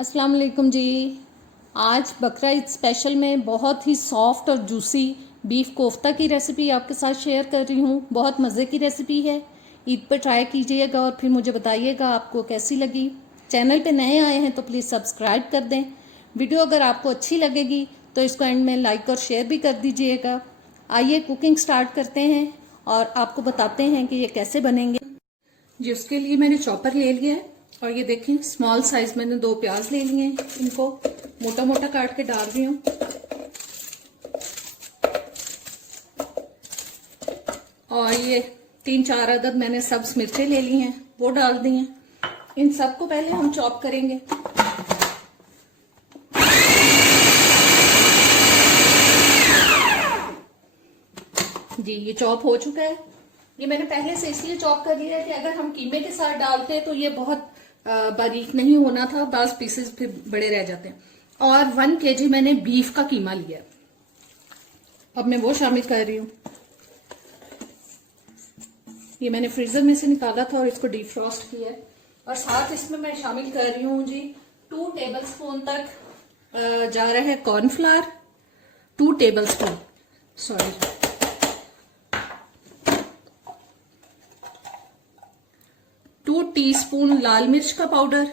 अस्सलाम वालेकुम जी। आज बकरा ईद स्पेशल में बहुत ही सॉफ्ट और जूसी बीफ कोफ्ता की रेसिपी आपके साथ शेयर कर रही हूँ। बहुत मज़े की रेसिपी है। ईद पर ट्राई कीजिएगा और फिर मुझे बताइएगा आपको कैसी लगी। चैनल पे नए आए हैं तो प्लीज़ सब्सक्राइब कर दें। वीडियो अगर आपको अच्छी लगेगी तो इसको एंड में लाइक और शेयर भी कर दीजिएगा। आइए कुकिंग स्टार्ट करते हैं और आपको बताते हैं कि ये कैसे बनेंगे। जी, उसके लिए मैंने चॉपर ले लिया है और ये देखें स्मॉल साइज मैंने 2 प्याज ले लिए हैं। इनको मोटा मोटा काट के डाल रही हूँ। और ये 3-4 अदद मैंने सब्ज मिर्चें ले ली हैं, वो डाल दी हैं। इन सबको पहले हम चॉप करेंगे। जी, ये चॉप हो चुका है। ये मैंने पहले से इसलिए चॉप कर लिया है कि अगर हम कीमे के साथ डालते हैं तो ये बहुत बारीक नहीं होना था, 10 पीसेस फिर बड़े रह जाते हैं। और 1 kg मैंने बीफ का कीमा लिया। अब मैं वो शामिल कर रही हूँ। ये मैंने फ्रीजर में से निकाला था और इसको डीप फ्रॉस्ट किया है। और साथ इसमें मैं शामिल कर रही हूँ जी 2 टेबलस्पून तक जा रहा है कॉर्नफ्लावर। 2 टेबलस्पून 2 टीस्पून लाल मिर्च का पाउडर,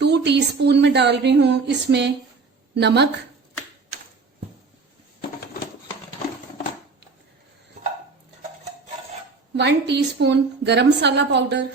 2 टीस्पून में डाल रही हूं इसमें नमक, 1 टीस्पून गरम मसाला पाउडर।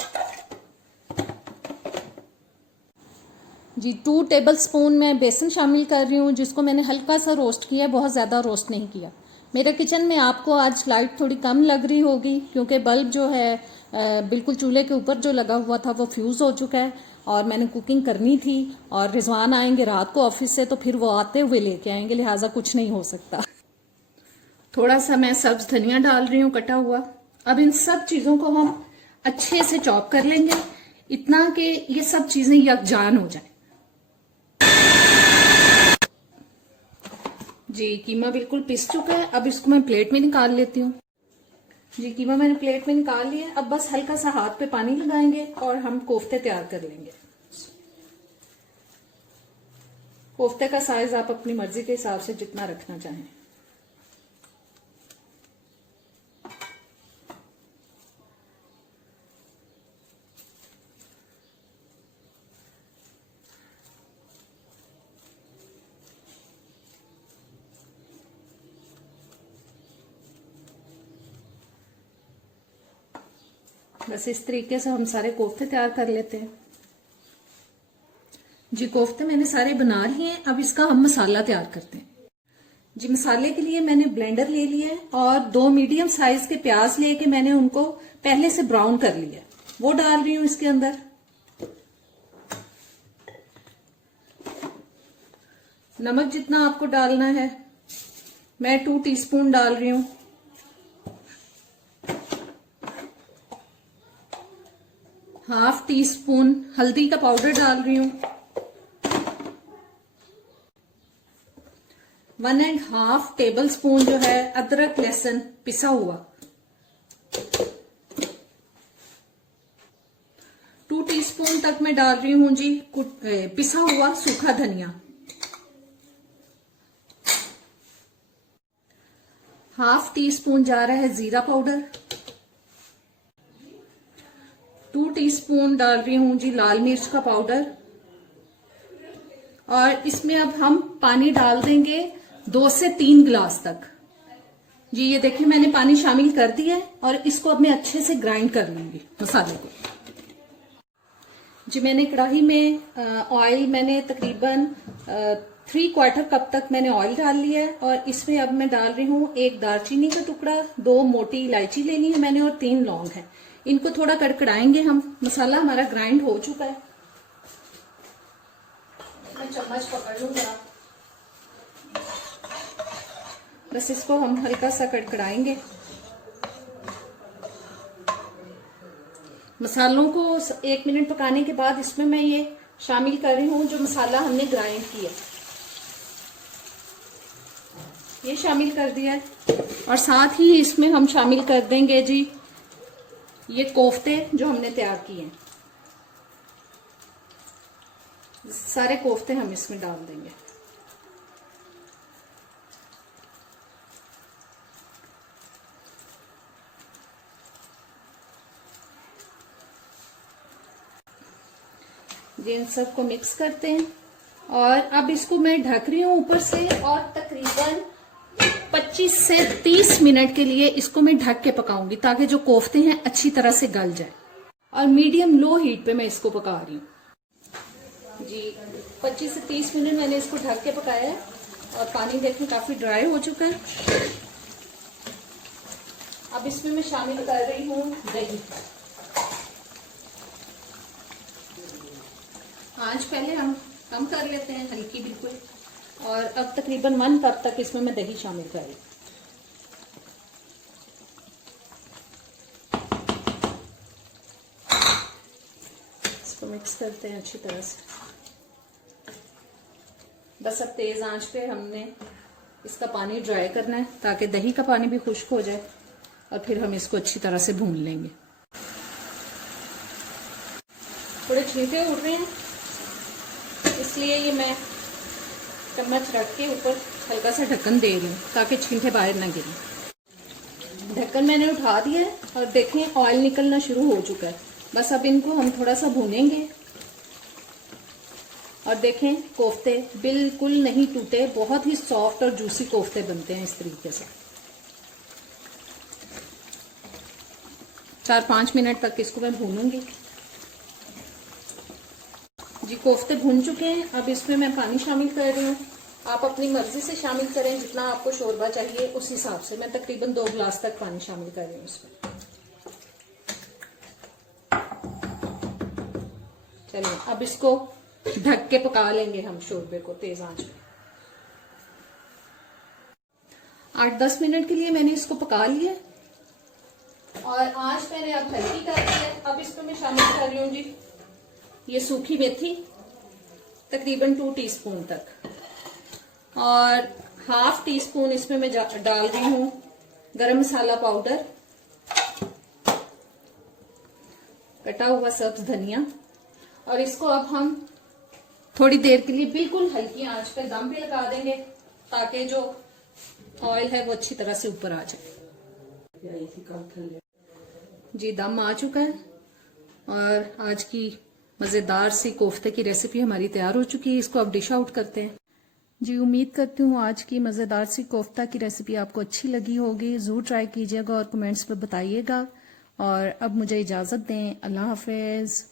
जी, 2 टेबलस्पून मैं बेसन शामिल कर रही हूँ, जिसको मैंने हल्का सा रोस्ट किया है, बहुत ज़्यादा रोस्ट नहीं किया। मेरे किचन में आपको आज लाइट थोड़ी कम लग रही होगी क्योंकि बल्ब जो है बिल्कुल चूल्हे के ऊपर जो लगा हुआ था वो फ्यूज़ हो चुका है और मैंने कुकिंग करनी थी। और रिजवान आएंगे रात को ऑफिस से तो फिर वो आते हुए लेके आएंगे, लिहाजा कुछ नहीं हो सकता। थोड़ा सा मैं सब्ज धनिया डाल रही हूँ कटा हुआ। अब इन सब चीज़ों को हम अच्छे से चॉप कर लेंगे, इतना कि ये सब चीज़ें यकजान हो जाए। जी, कीमा बिल्कुल पिस चुका है। अब इसको मैं प्लेट में निकाल लेती हूँ। जी, कीमा मैंने प्लेट में निकाल लिया है। अब बस हल्का सा हाथ पे पानी लगाएंगे और हम कोफ्ते तैयार कर लेंगे। कोफ्ते का साइज आप अपनी मर्जी के हिसाब से जितना रखना चाहें। बस इस तरीके से हम सारे कोफ्ते तैयार कर लेते हैं। जी, कोफ्ते मैंने सारे बना लिए हैं। अब इसका हम मसाला तैयार करते हैं। जी, मसाले के लिए मैंने ब्लेंडर ले लिया है और 2 मीडियम साइज के प्याज लेके मैंने उनको पहले से ब्राउन कर लिया, वो डाल रही हूं इसके अंदर। नमक जितना आपको डालना है, मैं 2 टीस्पून डाल रही हूं। हाफ टीस्पून हल्दी का पाउडर डाल रही हूं। 1.5 टेबलस्पून जो है अदरक लहसुन पिसा हुआ। 2 टीस्पून तक मैं डाल रही हूं जी पिसा हुआ सूखा धनिया। हाफ टीस्पून जा रहा है जीरा पाउडर। 2 टीस्पून डाल रही हूं जी लाल मिर्च का पाउडर। और इसमें अब हम पानी डाल देंगे 2 से 3 गिलास तक। जी, ये देखिए मैंने पानी शामिल कर दिया है और इसको अब मैं अच्छे से ग्राइंड कर लूंगी मसाले को। जी, मैंने कढ़ाई में ऑयल मैंने तकरीबन 3/4 कप तक मैंने ऑयल डाल लिया है और इसमें अब मैं डाल रही हूँ 1 दालचीनी का टुकड़ा, 2 मोटी इलायची लेनी है मैंने और 3 लौंग है। इनको थोड़ा कड़कड़ाएंगे हम। मसाला हमारा ग्राइंड हो चुका है। मैं चम्मच पकड़ लूंगा, बस इसको हम हल्का सा कड़कड़ाएंगे। मसालों को 1 मिनट पकाने के बाद इसमें मैं ये शामिल कर रही हूँ जो मसाला हमने ग्राइंड किया, ये शामिल कर दिया है। और साथ ही इसमें हम शामिल कर देंगे जी ये कोफ्ते जो हमने तैयार किए हैं, सारे कोफ्ते हम इसमें डाल देंगे। जी इन सबको मिक्स करते हैं और अब इसको मैं ढक रही हूँ ऊपर से और तकरीबन 25 से 30 मिनट के लिए इसको मैं ढक के पकाऊंगी ताकि जो कोफ्ते हैं अच्छी तरह से गल जाए। और मीडियम लो हीट पे मैं इसको पका रही हूँ। जी 25 से 30 मिनट मैंने इसको ढक के पकाया है और पानी देखें काफी ड्राई हो चुका है। अब इसमें मैं शामिल कर रही हूँ दही। आंच पहले हम कम कर लेते हैं, हल्की बिल्कुल। और अब तकरीबन 1 कप तक इसमें मैं दही शामिल कर रही हूँ। इसको मिक्स करते हैं अच्छी तरह से। बस अब तेज आंच पे हमने इसका पानी ड्राई करना है ताकि दही का पानी भी खुश्क हो जाए और फिर हम इसको अच्छी तरह से भून लेंगे। थोड़े छींटे उड़ रहे हैं इसलिए ये मैं चम्मच रख के ऊपर हल्का सा ढक्कन दे रही हूँ ताकि छींटे बाहर ना गिरें। ढक्कन मैंने उठा दिया है और देखें ऑयल निकलना शुरू हो चुका है। बस अब इनको हम थोड़ा सा भूनेंगे और देखें कोफ्ते बिल्कुल नहीं टूटे, बहुत ही सॉफ्ट और जूसी कोफ्ते बनते हैं इस तरीके से। 4-5 मिनट तक इसको मैं भूनूंगी। जी कोफ्ते भून चुके हैं। अब इसमें मैं पानी शामिल कर रही हूँ। आप अपनी मर्जी से शामिल करें, जितना आपको शोरबा चाहिए उस हिसाब से। मैं तकरीबन 2 गिलास तक पानी शामिल कर रही हूँ इसमें। चलिए अब इसको ढक के पका लेंगे हम शोरबे को तेज आंच पे। 8-10 मिनट के लिए मैंने इसको पका लिया और आंच मैंने अब हल्की कर दी है। अब इसमें मैं शामिल कर रही हूँ जी ये सूखी मेथी, तकरीबन 2 टीस्पून तक। और 1/2 टीस्पून इसमें मैं डाल रही हूँ गरम मसाला पाउडर, कटा हुआ सब्ज धनिया। और इसको अब हम थोड़ी देर के लिए बिल्कुल हल्की आंच पे दम पे लगा देंगे ताकि जो ऑयल है वो अच्छी तरह से ऊपर आ जाए। जी दम आ चुका है और आज की मजेदार सी कोफ्ते की रेसिपी हमारी तैयार हो चुकी है। इसको अब डिश आउट करते हैं। जी उम्मीद करती हूँ आज की मजेदार सी कोफ्ता की रेसिपी आपको अच्छी लगी होगी। जरूर ट्राई कीजिएगा और कमेंट्स में बताइएगा। और अब मुझे इजाजत दें। अल्लाह हाफिज।